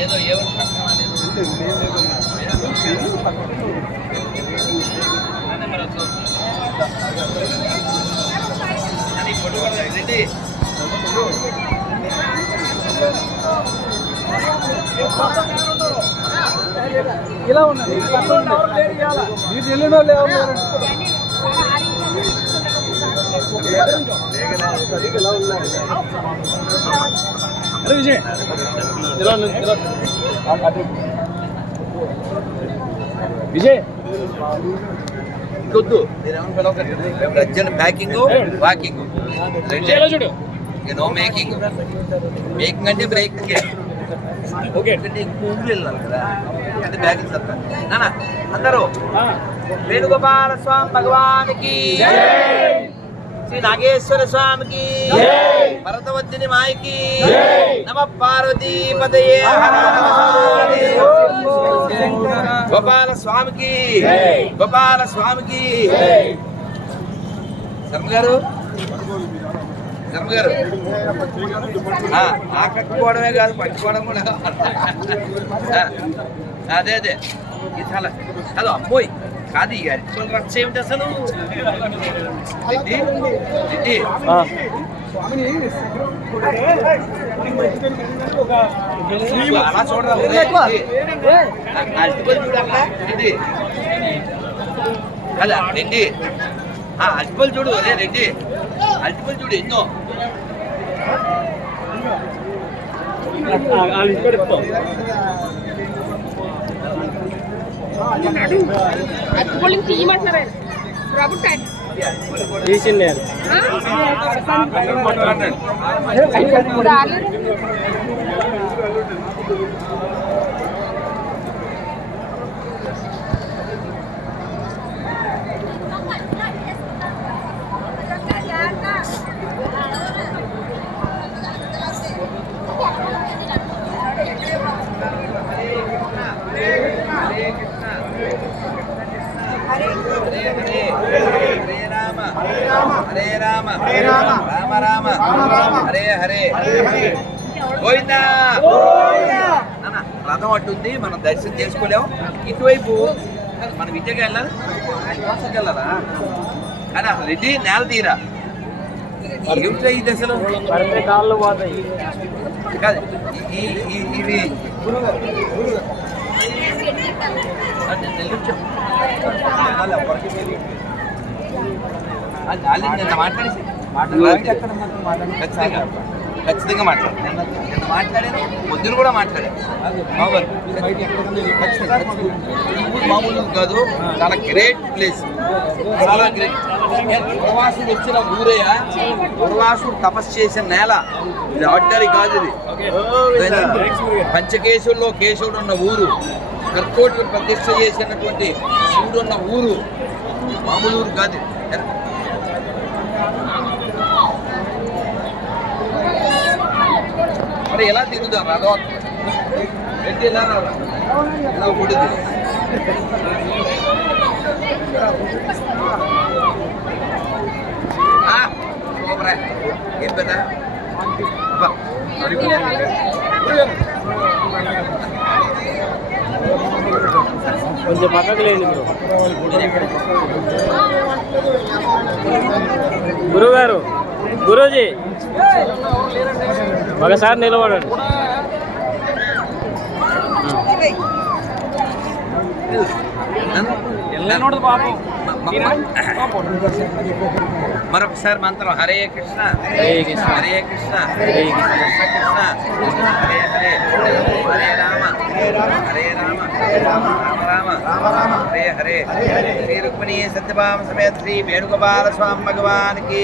ఏదో ఇలా ఉన్నది మీరు తెలియని వాళ్ళు ఎవరు అరే విజయ్ విజయ్ ఇంకొద్దు urgent packing walking no making making అంటే బ్రేక్ ఓకే ఊరు వెళ్ళాలి కదా అంటే బ్యాకింగ్ చెప్తాను నాన్న అందరూ వేణుగోపాల స్వామి భగవానికి శ్రీ నాగేశ్వర స్వామికి భరతవర్ధిని మాయకి నమ పార్వతీ పదయే గోపాల స్వామికి గోపాల స్వామికి శర్మ గారు ఆకట్టుకోవడమే కాదు పట్టుకోవడం కూడా అదే అదే ఇది చాలా హలో అమ్మోయ్ కాదు ఈ అరిచోళ్ళ రచ్చ ఏమిటి అసలు అలా చూడాలి అల్టిపల్ చూడాలా రెడ్డి అలా రెడ్డి అల్టిపల్ చూడు అదే రెడ్డి అల్టిపల్ చూడు ఎన్నో హరే రామ రామ రామ హరే హరే గోవిందా నాన్న రథం అట్టుంది మనం దర్శనం చేసుకోలేము ఇటువైపు మనం విద్యకి వెళ్ళాలి వెళ్ళాలా కానీ అసలు రెడ్డి నేల తీరా ఏమిటా ఈ దశలో కాదు ఇవి మాట్లాడేసి ఖచ్చితంగా మాట్లాడాను పొద్దున కూడా మాట్లాడాను మామూలు కాదు చాలా గ్రేట్ ప్లేస్ చాలా గ్రేట్ పూర్వాసుడు వచ్చిన ఊరయ్య పూర్వాసుడు తపస్సు చేసిన నేల ఇది ఆర్డినరీ కాదు ఇది పంచకేశుల్లో కేశవుడు ఉన్న ఊరు కర్కోటకు ప్రతిష్ఠ చేసినటువంటి శివుడు ఉన్న ఊరు మామూలు ఊరు కాదు మరి ఎలా తిరుగుతాం రథం పెట్టి ఎలా ఎలా కొడుతుంది ఏం పెద్ద కొంచెం పక్కకు లేదు గురుగారు గురూజీ ఒకసారి నిలబడండి మరొకసారి మంత్రం హరే కృష్ణ హరే కృష్ణ హరే కృష్ణ హరే కృష్ణ కృష్ణ హరే హరే హరే రామ హరే రామ రామ రామ హరే హరే శ్రీ రుక్మిణీ సత్యభామ సమేత శ్రీ వేణుగోపాల స్వామి భగవానికి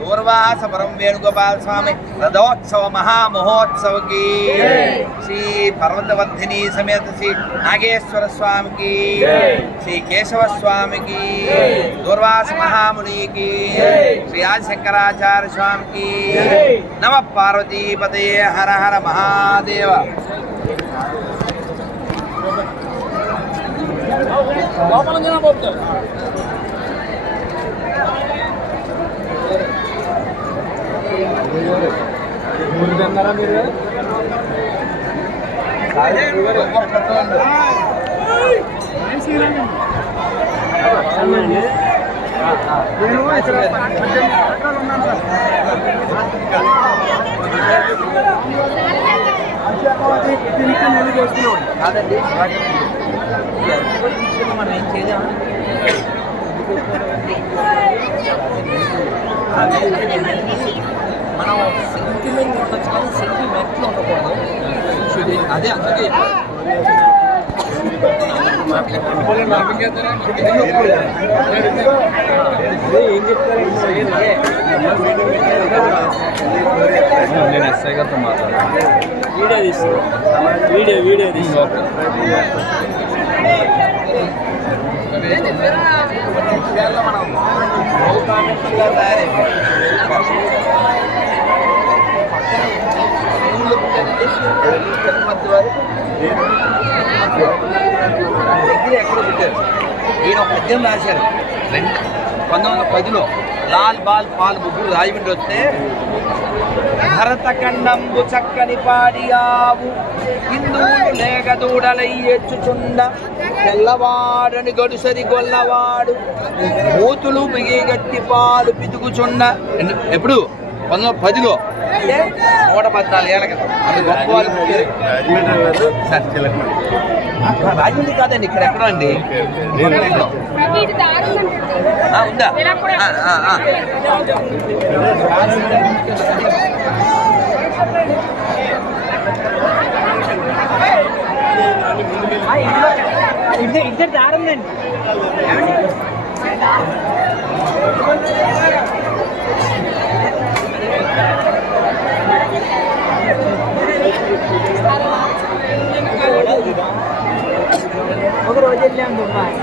దూర్వాసపురం వేణుగోపాల స్వామి రథోత్సవ మహామహోత్సవకి శ్రీ పర్వతవర్ధిని సమేత శ్రీ నాగేశ్వర స్వామికి శ్రీ కేశవ స్వామికి దూర్వాస మహామునికి శ్రీ ఆది శంకరాచార్య స్వామికి నమ పార్వతీపతయే హర హర మహాదేవ కాదండి మనం ఏం చేయలేము. మనం సెంటిమెంట్ ఉండొచ్చు కానీ సెంటిమెంట్లు ఉండకూడదు. అదే అందుకే నేను ఎస్ఐ గారితో మాట్లాడాను. వీడియో తీస్తాను. వీడియో తీస్తాను. మనం బహుకాంక్షగా తయారైంది. దగ్గర ఎక్కడ పెట్టారు. ఈయన ఒక పద్యం రాశారు 1910లో. లాల్ బాల్ పాల్ ముగ్గురు రాజమండ్రి వస్తే భరతఖండంబు చక్కని పాడియావు హిందువులు లేక దూడలై ఎచ్చుచుండ తెల్లవాడని గడుసరి గొల్లవాడు మూతులు బిగిగట్టి పాలు పితుకుచుండ. ఎప్పుడు 1910లో అంటే 114 ఏళ్ళ క్రితం. అది గొప్ప వాళ్ళు రాజమండ్రి కాదండి, ఇక్కడ ఎక్కడ అండి ఉందా? ఇద్దరు దారుందండి. ఒక రోజు వెళ్ళాము దుబాయ్.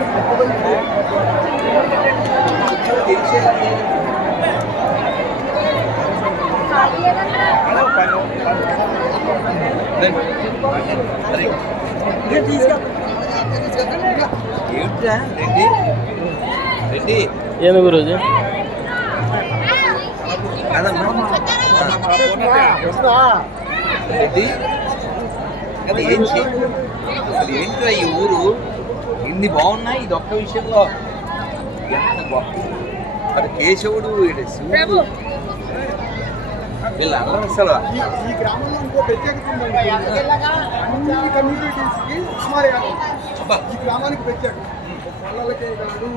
ఏంట్రా రెడ్డి రెడ్డి ఏనుగు రోజు కాదమ్మా రెడ్డి అది అసలు ఏంట్రా ఈ ఊరు ఇన్ని బాగున్నాయి. ఇది ఒక్క విషయంలో ఎంత గొప్ప. అది కేశవుడు వీడు శివుడు వీళ్ళందరూ అసలు ఈ గ్రామంలో ఇంకో ప్రత్యేకత ఉందండి. అన్ని కమ్యూనిటీస్కి రామాలయాలు ఈ గ్రామానికి ప్రత్యేకత. వాళ్ళకే కాదు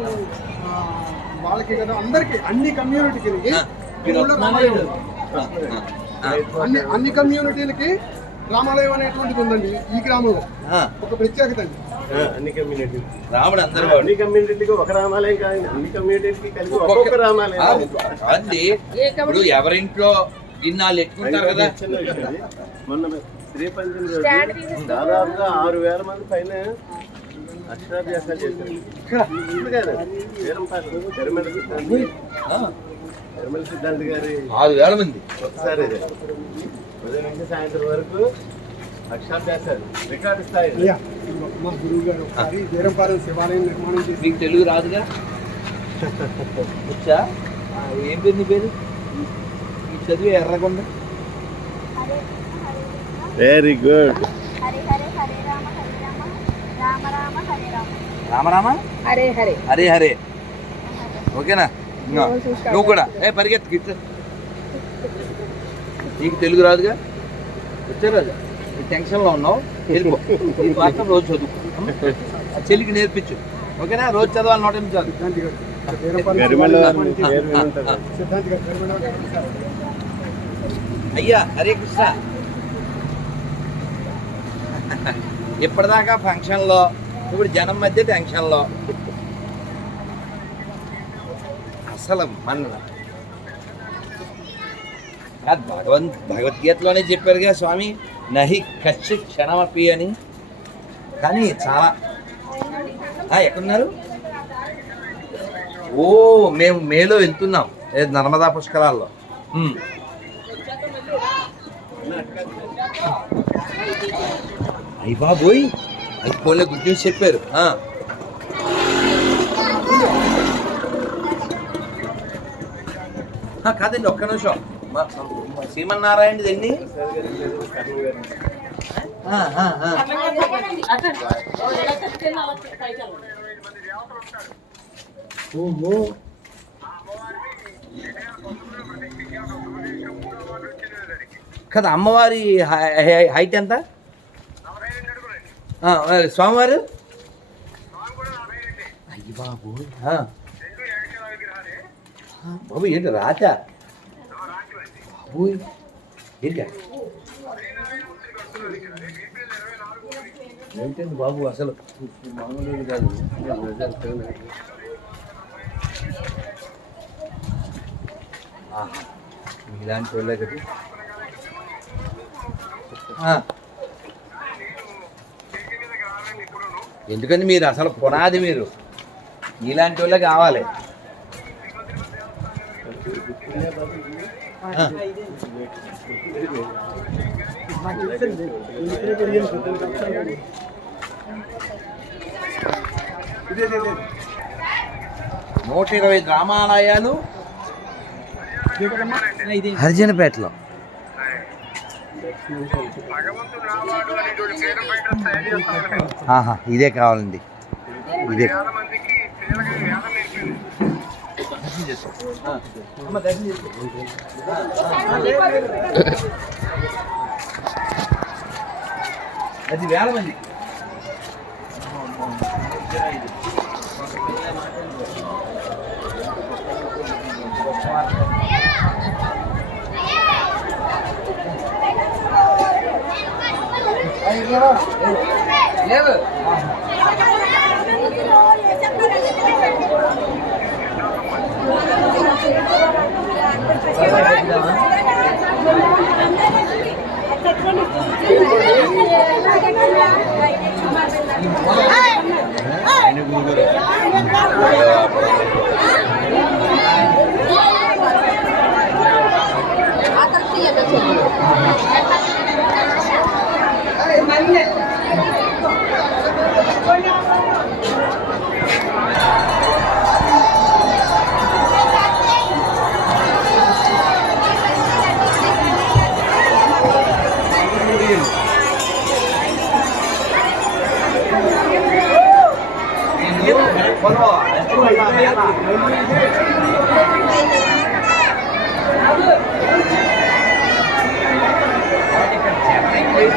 వాళ్ళకి కదా అందరికీ అన్ని కమ్యూనిటీకి రామాలయం అన్ని కమ్యూనిటీలకి రామాలయం అనేటువంటిది ఉందండి ఈ గ్రామంలో. ఒక ప్రత్యేకత అండి. అన్ని కమ్యూనిటీ రాముడు అందరూ అన్ని కమ్యూనిటీకి ఒక రామాలయం కాదు, అన్ని కమ్యూనిటీకి కలిపి ఒక్కొక్క రామాలయం అండి. ఇప్పుడు ఎవరింట్లో గిన్నాళ్ళు ఎట్టుకుంటారు కదా. మొన్న శ్రీ పంచమి రోజు దాదాపుగా 6,000 మంది పైన అక్షరాభ్యాసాలు చేశారు. ఇప్పుడు కాదు, తిరుమల సిద్ధాంతి గారి 6,000 మంది ఒకసారి ఉదయం నుంచి సాయంత్రం వరకు అక్షరాభ్యాసాలు రికార్డు స్థాయి. మా గురువు గారు ఒకసారి వీరంపాలెం శివాలయం నిర్మాణం చేసి. మీకు తెలుగు రాదుగా? వచ్చా? ఏం పేరు నీ పేరు? ఈ చదివి ఎర్రగొండ. Very good. రామరామ హరే హరే హరే హరే. ఓకేనా? నువ్వు కూడా పరిగెత్తు గిట్ట. నీకు తెలుగు రాదుగా? వచ్చారాదు టెన్షన్లో ఉన్నావు. వెళ్ళిపో. ఈ మాత్రం రోజు చదువు. చెల్లికి నేర్పించు. ఓకేనా? రోజు చదవాలి. 100 నిమిషాలు. సిద్ధాంతి గారు సిద్ధాంతి గారు అయ్యా హరే కృష్ణ. ఇప్పటిదాకా ఫంక్షన్లో, ఇప్పుడు జనం మధ్య టెన్షన్లో. అసలు మన భగవద్గీతలోనే చెప్పారుగా స్వామి, నహి కచ్చి క్షణమపి అని. కానీ చాలా ఎక్కడున్నారు? ఓ మేము మేలో వెళ్తున్నాం నర్మదా పుష్కరాల్లో. అయ్య బాబోయ్, అది పోలే గుడ్ న్యూస్ చెప్పారు. కాదండి, ఒక్క నిమిషం. శ్రీమన్నారాయణది అండి. ఓహో, కదా అమ్మవారి హైట్ ఎంత? స్వామివారు అయ్యి బాబు. బాబు ఏంటి రాజా బాబు ఏంటండి బాబు, అసలు మామూలు కాదు. ఇలాంటి వాళ్ళే కదా. ఎందుకంటే మీరు అసలు పునాది, మీరు ఇలాంటి వాళ్ళే కావాలి. నూట 120 గ్రామాలయాలు హరిజనపేటలో. ఇదే కావాలండి, ఇదే. అది వేల మంది. లేదు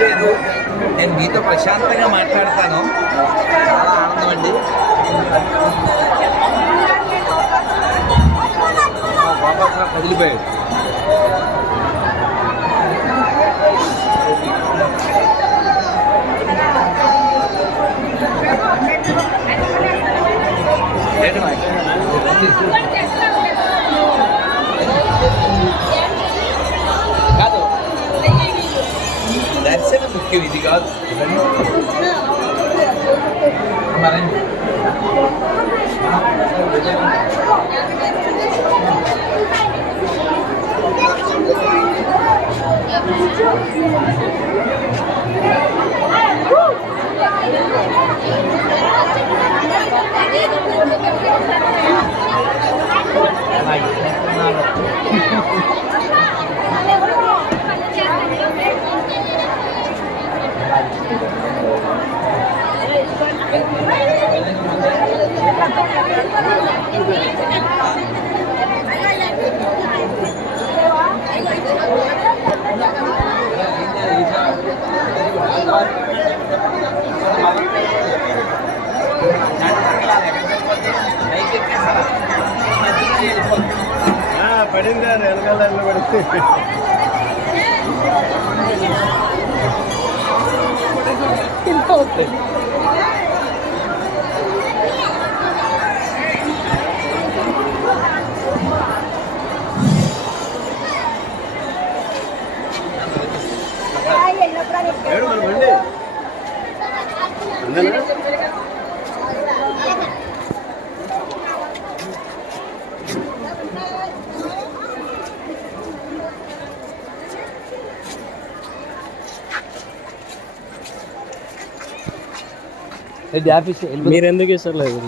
లేదు, నేను మీతో ప్రశాంతంగా మాట్లాడతాను. చాలా ఆనందం అండి. బాబా అసలు కదిలిపోయాడు. కాదు, దర్శనం ముఖ్యం, ఇది కాదు. మరండి పడిందా వెనకాల పడితే మీరు ఎందుకు ఇస్తారు లేదు?